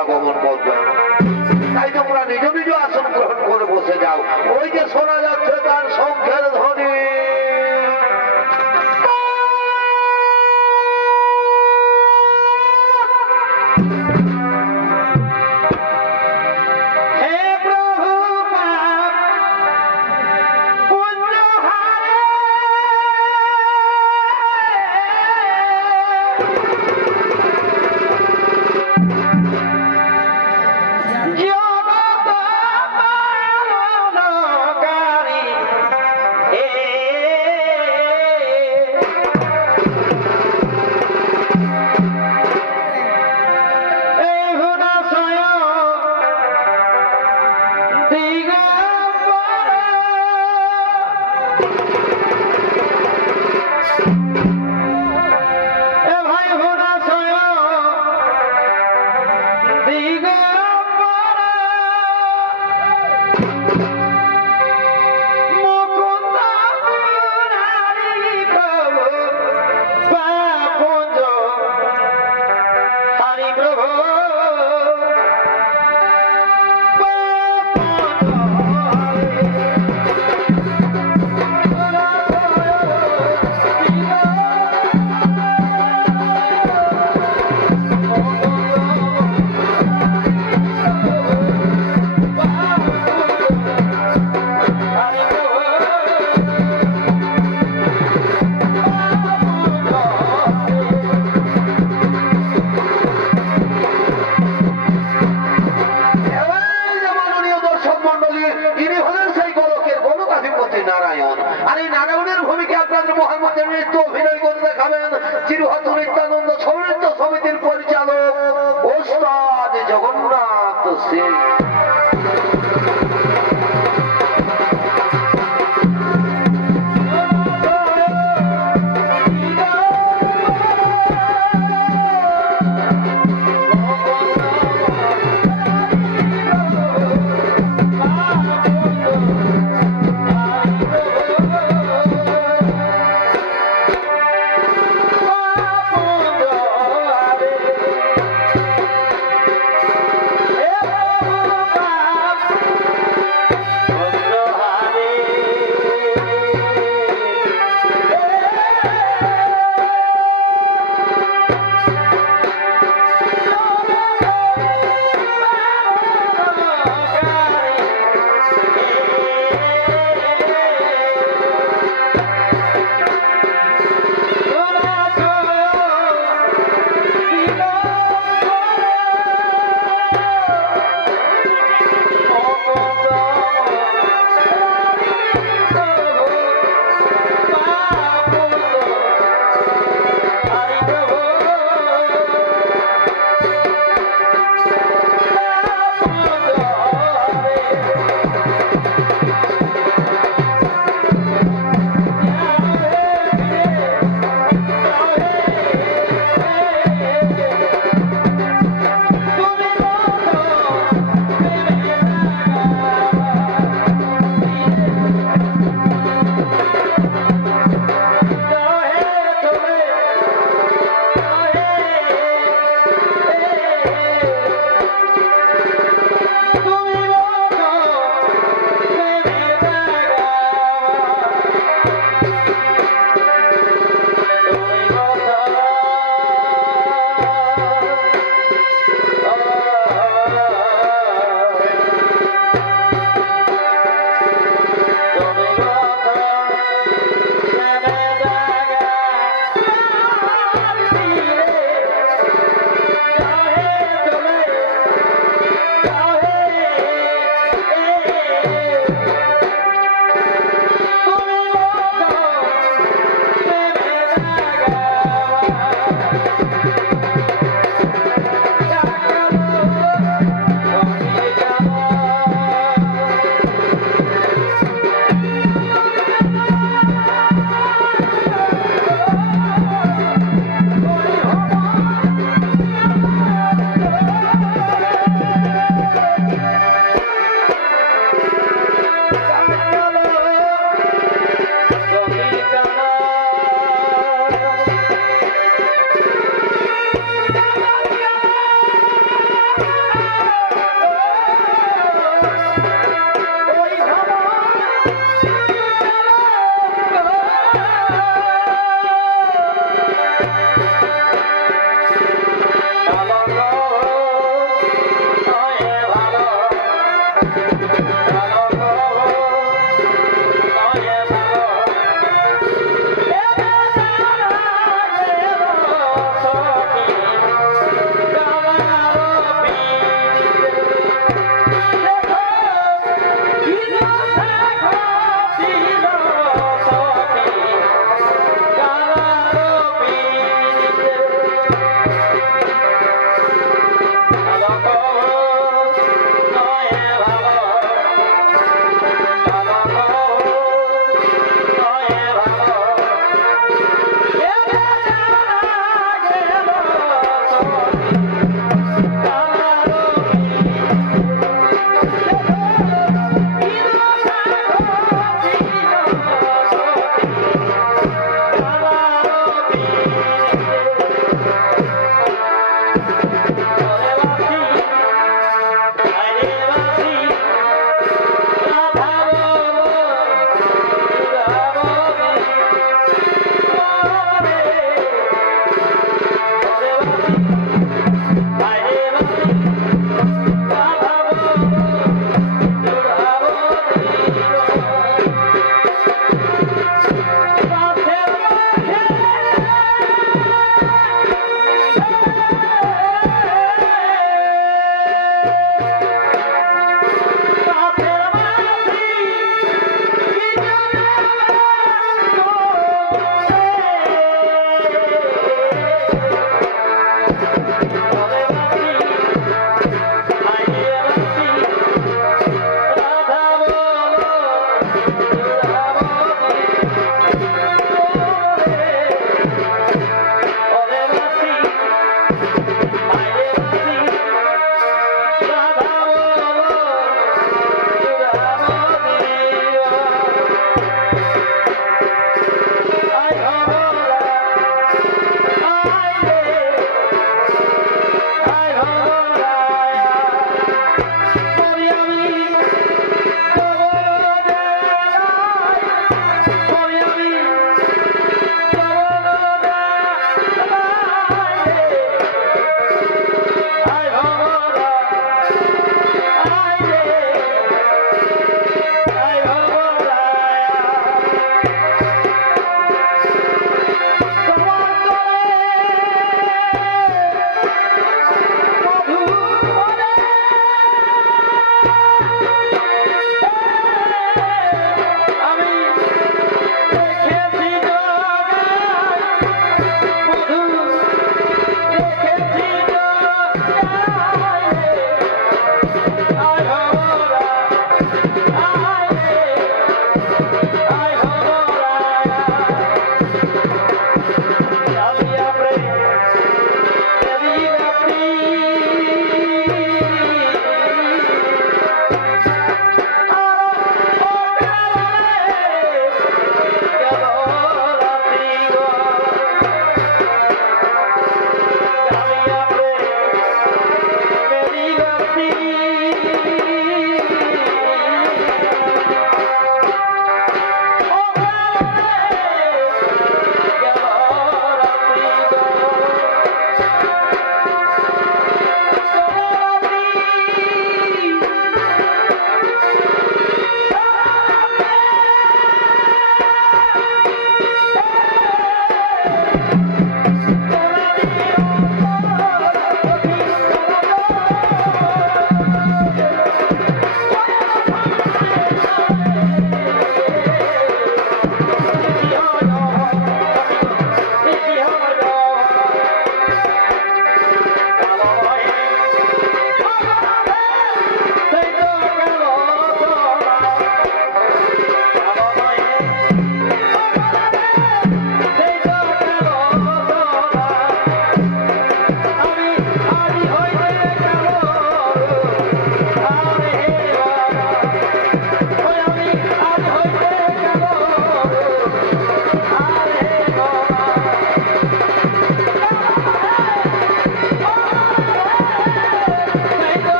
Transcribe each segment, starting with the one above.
আগমন করবে। তাই তোমরা নিজ নিজ আসন গ্রহণ করে বসে যাও। ওই যে শোনা যাচ্ছে তার শঙ্খের ধ্বনি। সাধু নিত্যানন্দ সমৃদ্ধ সমিতির পরিচালক ওস্তাদ জগন্নাথ সিং। Hey,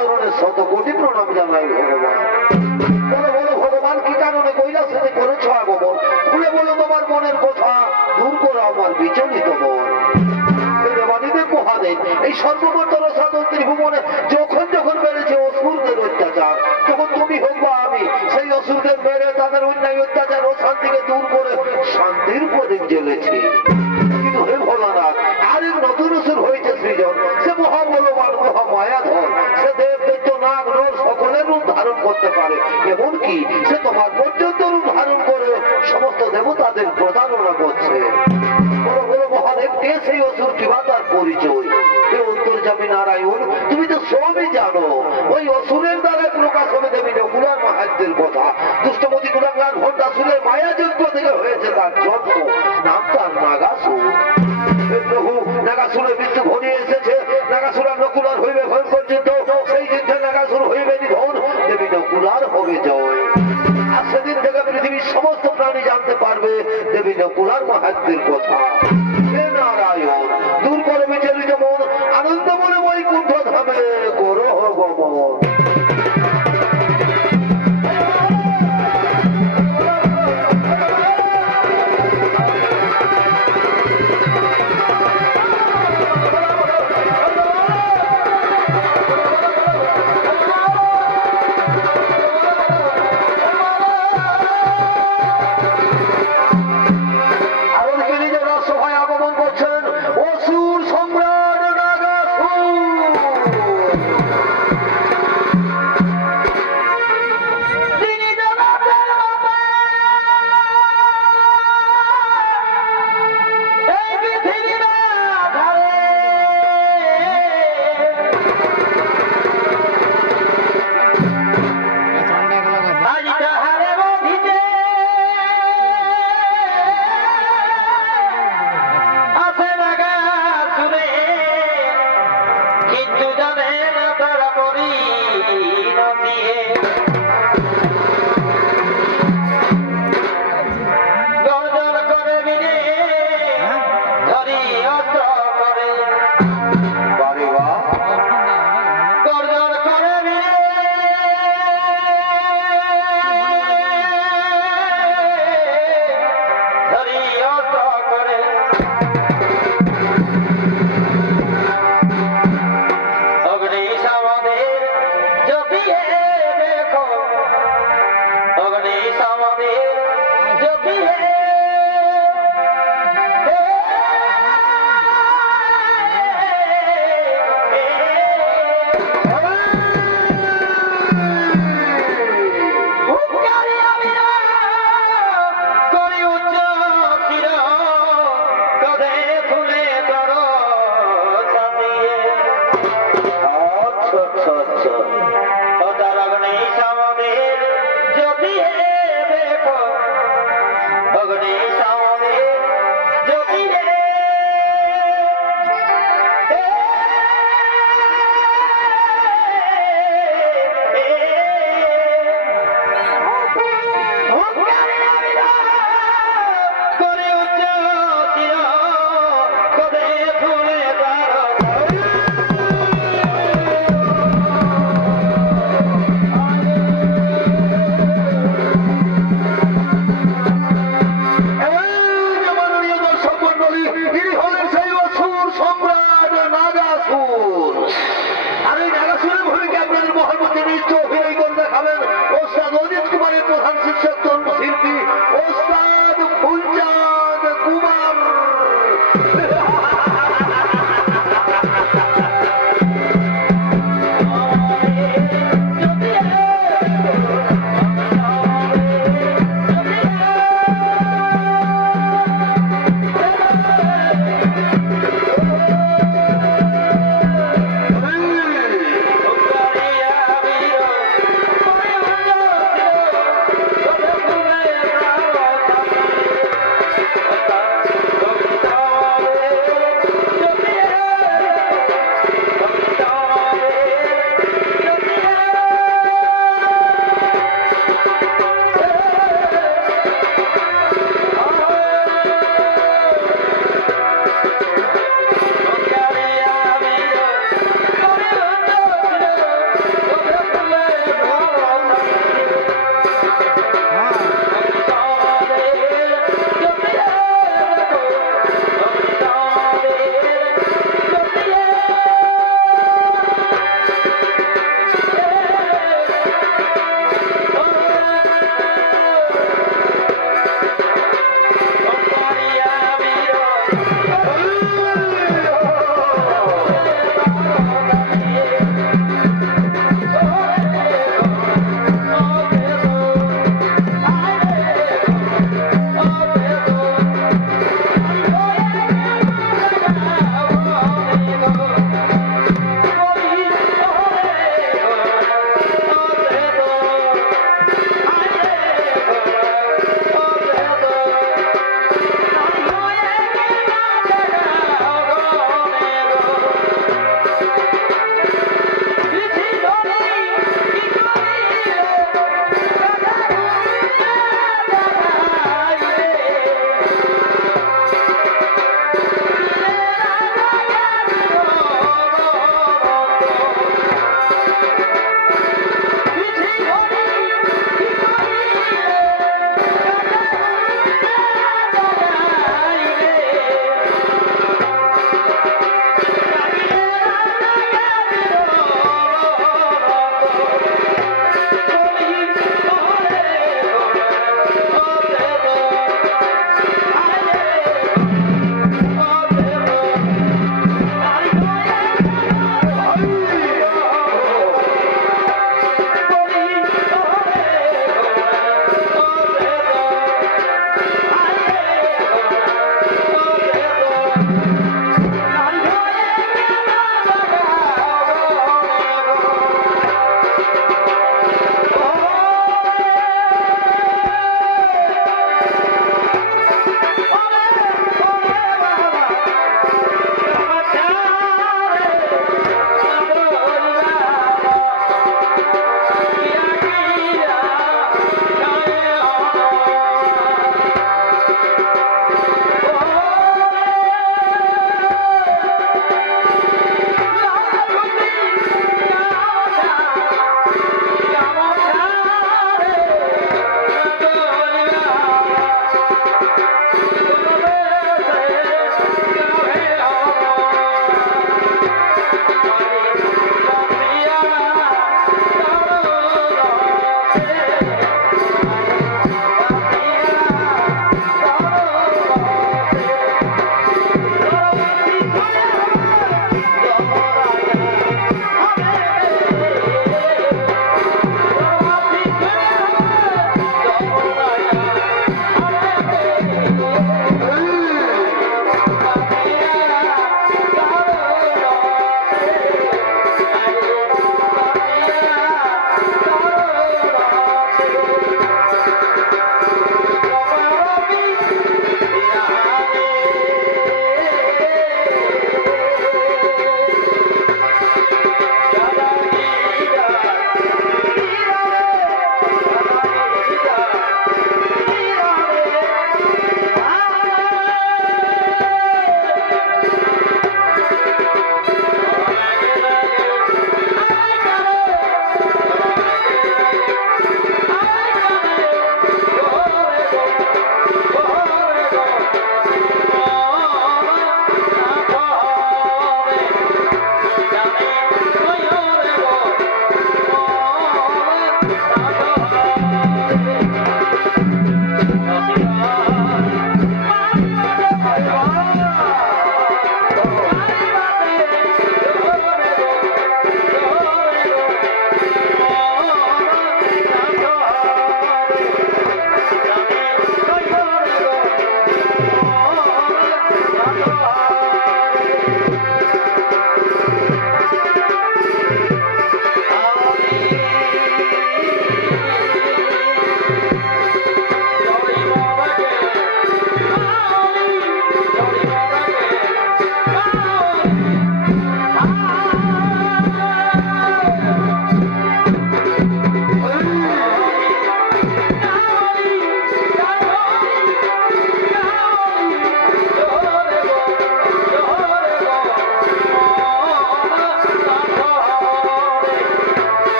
চরণে শত কোটি প্রণাম জানাই ভগবান। বলো বলো ভগবান, কি কারণে কৈলাসে করেছ আগমন? খুলে বলো তোমার মনের কথা, দূর করো আমার বিচলিত মন। দেবাদিদেব মহাদেব, এই সর্বমন্ত্র সাধন ত্রিভুবনে যখন যখন বেড়েছে অসুরদের অত্যাচার, তখন তুমি হোক বা আমি সেই অসুরদের মেরে তাদের অন্যায় অত্যাচার ও শান্তিকে দূর করে শান্তির প্রদীপ জ্বেলেছি। কিন্তু হে ভোলানাথ, আরেক নতুন অসুর হয়েছে সৃজন। সে মহাবলবান, মহামায়াধর। সে দেব দৈত্য নাগ নর সকলের রূপ ধারণ করতে পারে। এমনকি সে তোমার পর্যন্ত রূপ ধারণ করে সমস্ত দেবতাদের প্রতারণা করছে। বলো বলো মহাদেব, কে সেই অসুর, কিবা তার পরিচয়? হে অন্তর্যামী নারায়ণ, তুমি তো সবই জানো। ওই অসুরের দ্বারা প্রকাশ হবে দেবী নকুলার মাহাত্ম্যের কথা। দুষ্টমতি কুলাঙ্গার ভণ্ডাসুরের মায়া যজ্ঞ থেকে হয়েছে তার জন্ম। নাম তার নাগাসুর। হে প্রভু, নাগাসুরের মৃত্যু ঘনিয়ে এসেছে। নাগাসুরার নকুলার হইবে ভয়ঙ্কর যুদ্ধ। সেই যুদ্ধে নাগাসুর হইবে নিধন, দেবী নকুলার হবে জয়। আর সেদিন থেকে পৃথিবীর সমস্ত প্রাণী জানতে পারবে দেবী নকুলার মাহাত্ম্যের কথা। হে নারায়ণ, দূর করে বিচলিত মন, আনন্দ মনে বৈকুণ্ঠ ধামে করো গমন।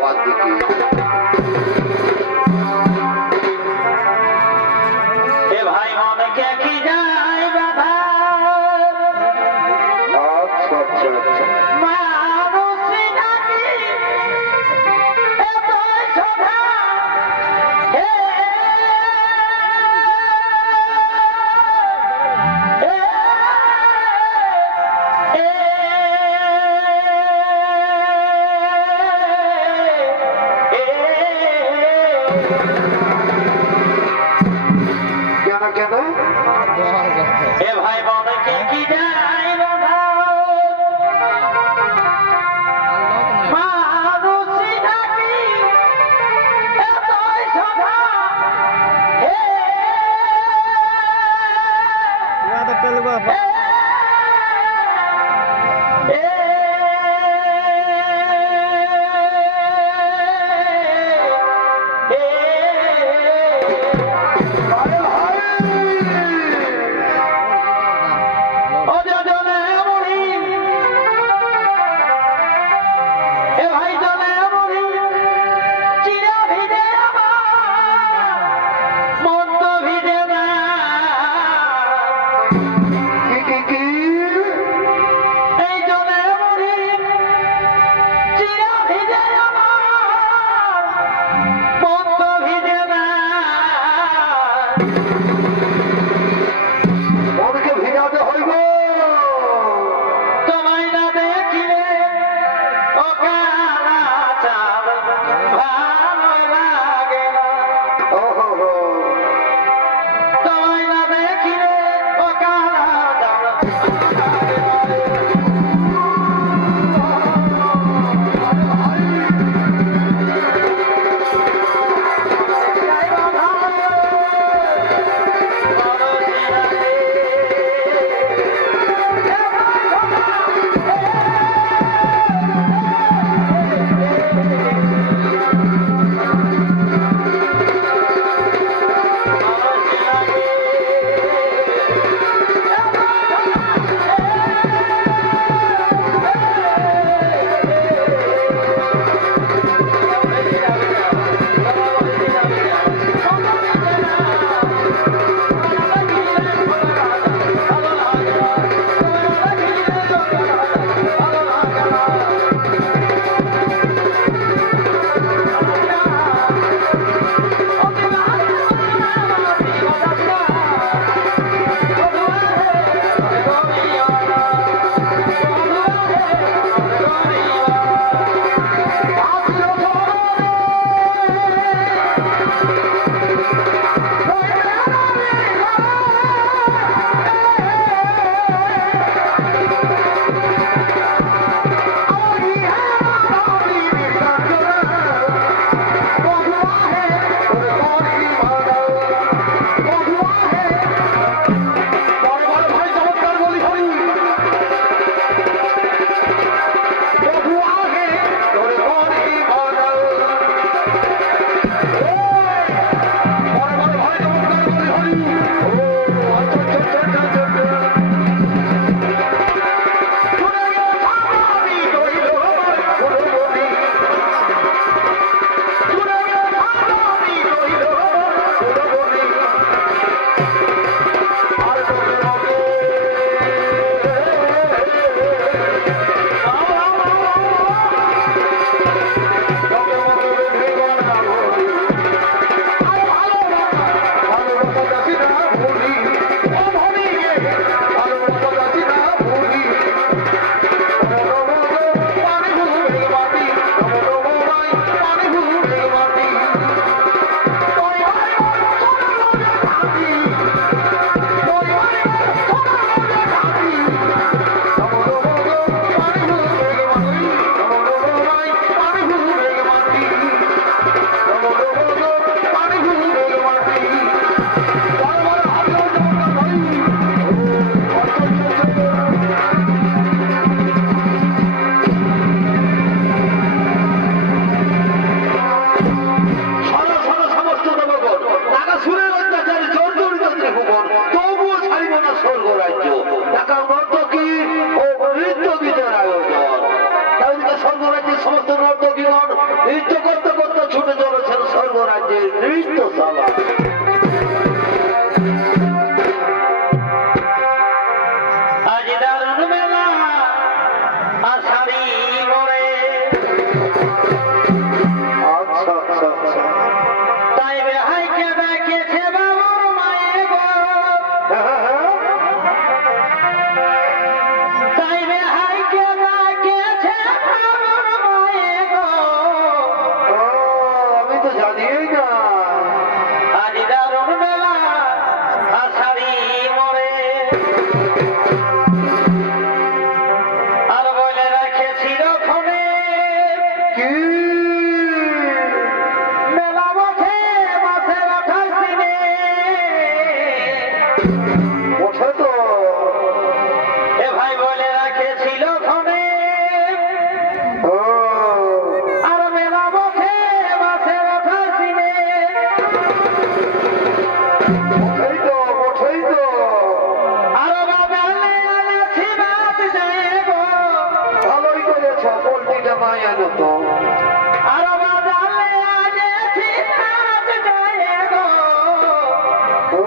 আমার দিকে। এ ভাই অনেকে কি যায় বাধা আচ্ছা আচ্ছা আচ্ছা মানুষই নাকি এতই সদা হে কেন কেন এ ভাই অনেকে কি যায় বাধা মানুষই নাকি এতই সদা হে কি কি কি মনকে ভিজাতে হইব। তোমায় না দেখিলে ও কালা চাঁদ ভালো লাগে না ওহো হো তোমায় না দেখিলে ও কালা চাঁদ ওঠে তো এ ভাই বলে রাখেছিল ধনে ও, আর মেলা বসে বাসে ওঠার দিনে ওঠেই তো ওঠেই তো আর বাজালে আলেছি বাত যায় গো ভালোই করেছ পোল্ট্রিটা মাই আনো তো আর বাজালে আলেছি বাত যায় গো ও,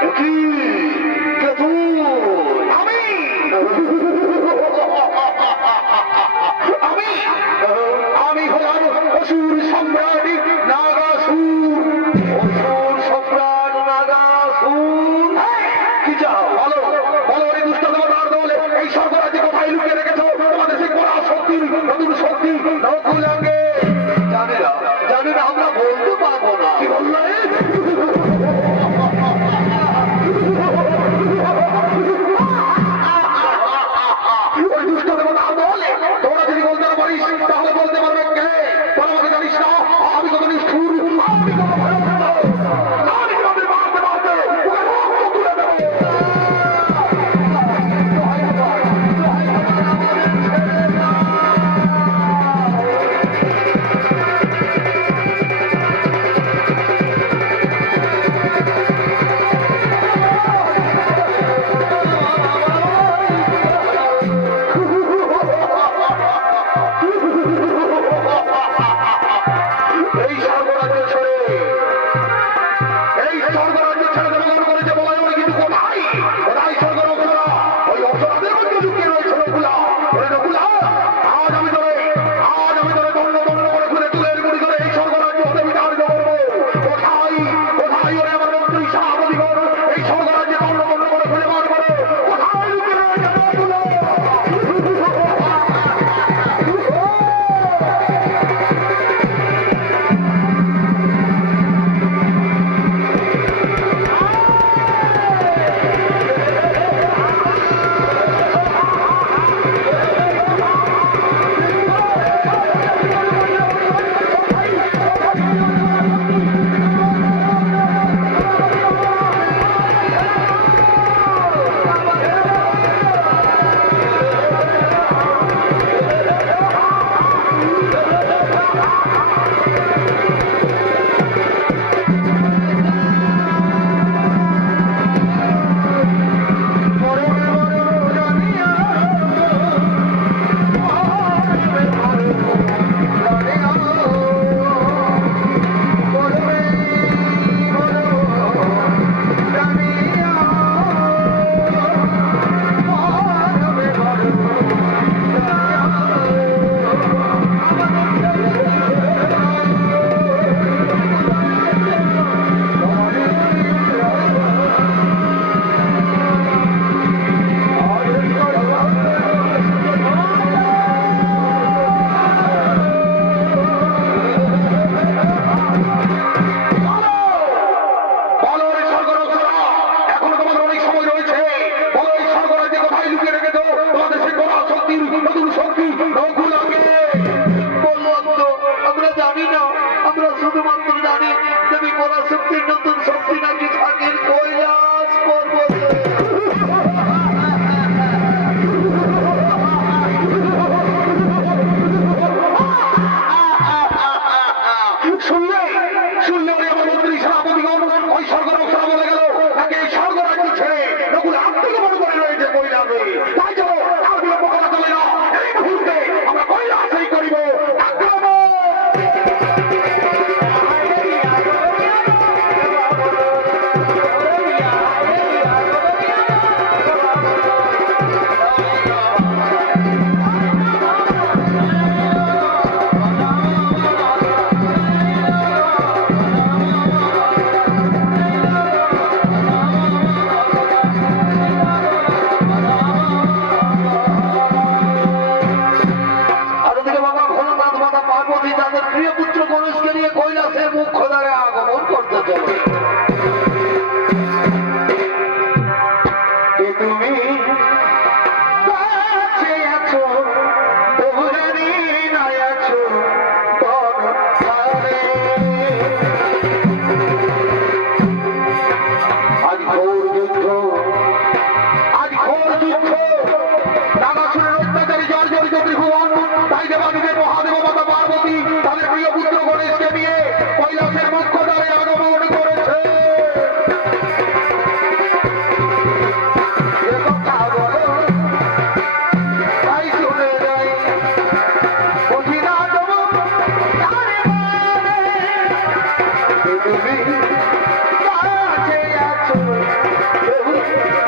কি কে তুই? আমি আমি আমি হলাম অসুর সম্রাট নাগাসুর। অসুর সম্রাট নাগাসুর। কি চাও? বলো বলো এই দুষ্ট দেবতার দল এই স্বর্গরাজ্যে কোথায় লুকিয়ে রেখেছো তোমাদের সেই কড়া শক্তি নতুন শক্তি নকুলাঙ্গে? জানি না আমরা বলতে পারবো না। কি বললে? ওই দুষ্ট দেবতার দল তোমরা যদি বলতে না পারিস তাহলে বলতে পারবে কে? তোরা আমাকে জানিস না আমি কত নিষ্ঠুর, আমি কত ভয়ঙ্কর। আমি তোমাদের মারতে মারতে ওকে রক্ত তুলে দেবো। এই স্বর্গরাজ্য ছেড়ে এই স্বর্গরাজ্য ছেড়ে দেবে মনে করেছে বলা যাবে কিন্তু কোথায় কোথায় স্বর্গরক্ষরা? ওই অপরাধের মধ্যে লুকিয়ে রয়েছে নকুলা। ওই নকুলা আজ আমি ধরে দণ্ড দণ্ড করে খুলে তুলের গুড়ি করে এই স্বর্গরাজ্য হতে বিতাড়িত করবো। কোথায় কোথায় ওরে আমার মন্ত্রী সাহাবদিগণ এই স্বর্গরাজ্যে দণ্ড দণ্ড করে খুলে বার করে কোথায় লুকিয়ে রয়েছে নকুলা?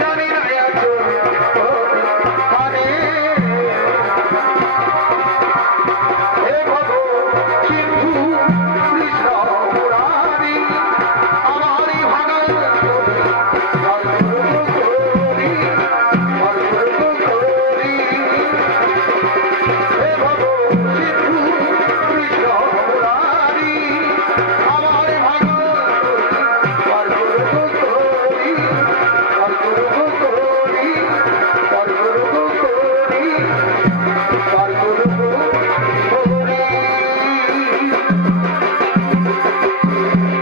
জানি না আছো কানে হে ভগো সিন্ধু কৃষ্ণ মুরারি আমারই ভাগাল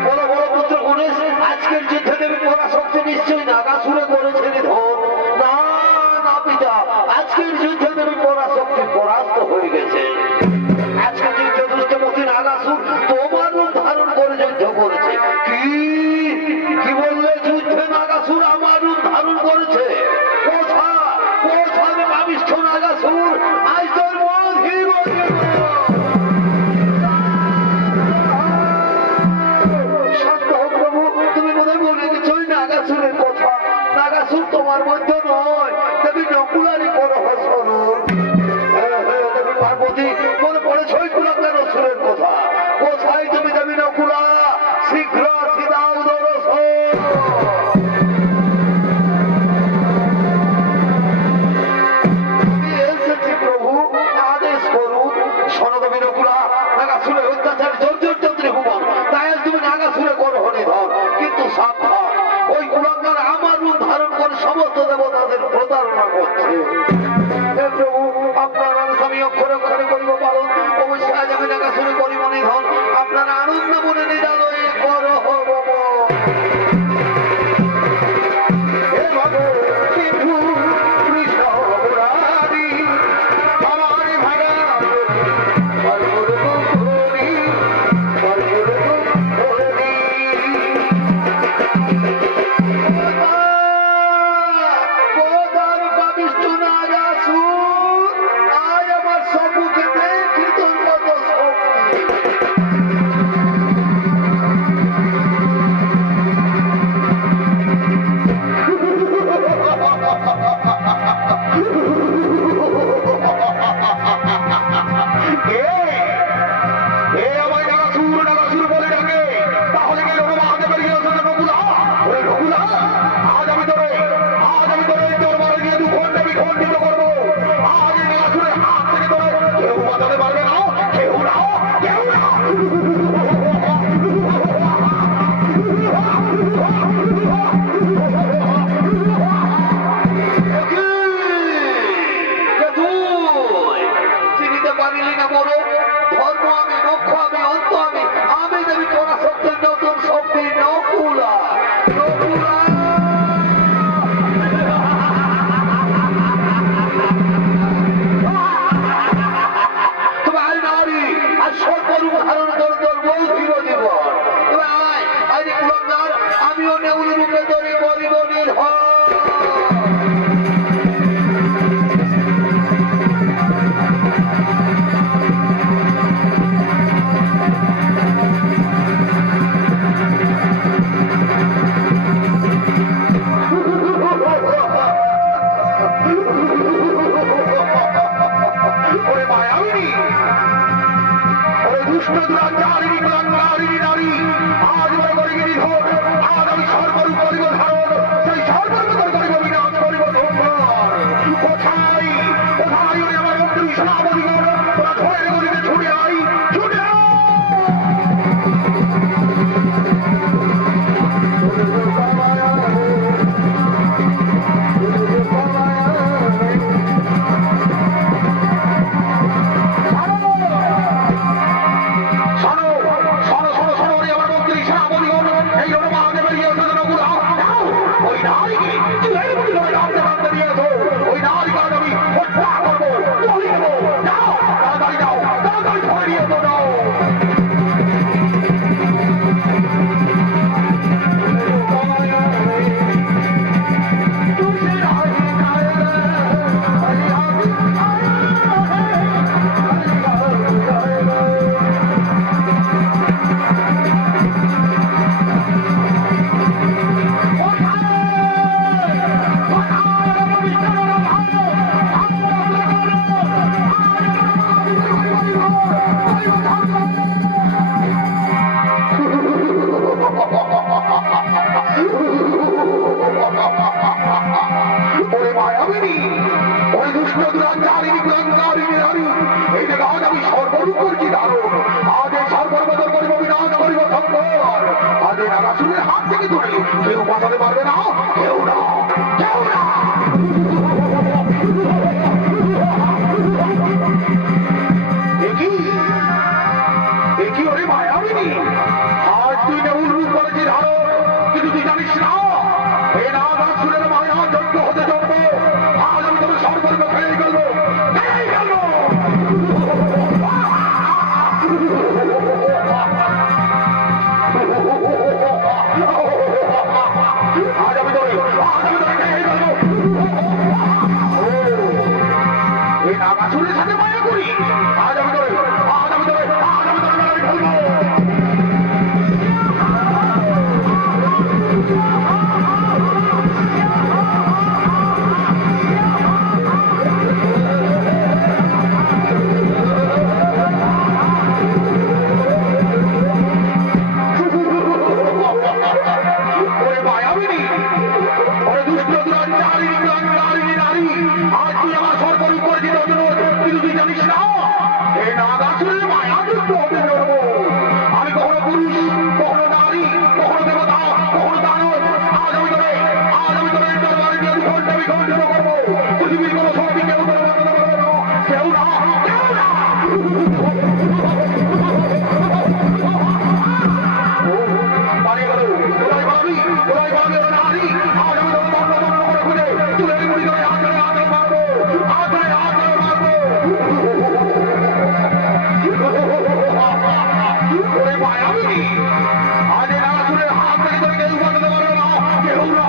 বলো বলো পুত্র গণেশ, আজকের যুদ্ধে দেবী পরাশক্তি নিশ্চয়ই নাগাসুরে করেছে নিধন। না না পিতা, আজকের যুদ্ধে দেবী পরাশক্তি পরাস্ত হয়ে গেছে। আজকের যুদ্ধে দুষ্টমতি নাগাসুর তোমার রূপ ধারণ করে যুদ্ধ করেছে। কি কি বললে? যুদ্ধে নাগাসুর আমার রূপ ধারণ করেছে? কোথায় পাবিষ্ঠ নাগাসুর? আজ তোর মন হিরো নাগাসুরের কথা। নাগাসুর তোমার মধ্যে নয়, দেবী নকুলারই পরহ স্বরূপ। দেবী পার্বতী মনে পড়েছে ওই কুলাঙ্গার অসুরের কথা। কোথায় তুমি দেবী নকুলা? শীঘ্র আসি দাও দর্শন। আমি এসেছি প্রভু, আদেশ করুন। শোনো দেবী নকুলা, নাগাসুরের অত্যাচার জর্জর ভুবন, তাই আজ তুমি নাগাসুরে করহ নিধন। কিন্তু সাবধান, ওই কুলাঙ্গার আমার রূপ ধারণ করে সমস্ত দেবতাদের প্রতারণা করছে। হে প্রভু, আপনার নাম আমি অক্ষরে অক্ষরে করিব পালন। অবশ্যই আজ আমি নাগাসুরে করিব নিধন। আপনার আনন্দ মনে নিরালয়ে করহ বপন। হে ভগো সিন্ধু কৃষ্ণ মুরারি আমারই ভাগাল কোথায় পাবিষ্ঠ নাগাসুর? আজ আমার সম্মুখে দেখি তোর কত শক্তি। চিনিতে পারিলি না বড়? ধর্ম আমি, মোক্ষ আমি, অন্ত আমি। আমি দেবী পরাশক্তির নতুন শক্তি নকুলা। নকুলা তবে আজ নারী, আজ সর্বরূপ ধারণ করে তোর বউ চিরজীবন। তবে আয় আজ কুলাঙ্গার, আমিও নেউল রূপে ধরে করিব নির্ভর। ওরে মায়াবিনী, ওরে দুষ্ট দুরাচারিণী কুলাঙ্গারিণী নারী, আজ বড় করিবে নিধন। আজ আমি সর্বরূপ করিব ধারণ, সেই সর্বরূপ করিব বিনাশ, করিব ধ্বংস। কোথায় কোথায় ওরে আমার মন্ত্রী সেনাপতিগণ, তোরা ধরে গলিতে ছুটে আই, ছুটে আই। দুরাচারিণী কুলাঙ্গারিণী নারী এই যে আজ আমি সর্বরূপ করছি দারুণ আজ এই সর্বর্বদর করিব বিনাশ করিব সংকট আজ এই নাগাসুরের হাত থেকে ধরে কেউ বাঁচাতে পারবে না কেউ না কেউ না একই ওরে মায়াবিনী আজ তুই কেমন রূপ করেছিস ধারণ কিন্তু তুই জানিস না এ নাগাসুরের মায়া যজ্ঞ হতে জন্ম আজ আমি তোর সর্বর্ব ফেলে গেলবো আজ আমি তোরে খেয়ে গেলবো এই নাগাসুরের সাথে মায়া করি আজ আমি তোরে ফেলবো ওরে মায়াবিনী ওরে দুষ্ট দুরাচারিণী কুলাঙ্গারিণী নারী আজ তুই আমার সর্বরূপ করেছিস অজনর কিন্তু তুই জানিস না এই নাগাসুরের মায়া যুক্ত হতে জন্ম আমি কখনো পুরুষ কখনো নারী কখনো দেবতা কখনো দানব আজ আমি তোরে দরবারে নিয়ে দুঃখটা বিখণ্ডিত করবো পৃথিবীর কোনো শক্তি কেউ তোর বাঁচাতে পারবে না কেউ না কেউ না পালিয়ে গেল কোথায় পালাবি ওরা নারী আজ আমি তোর দণ্ড করে খুঁজে তুলে মুড়ি ধরে হাত মারবো ওরে মায়াবিনী আজ এই নাগাসুরের হাত থেকে তোর কেউ বাঁচাতে পারবে না কেউ না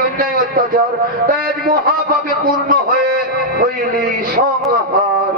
অন্যায় অত্যাচার তাই আজ মহাপাপে পূর্ণ হয়ে হইলি সংহার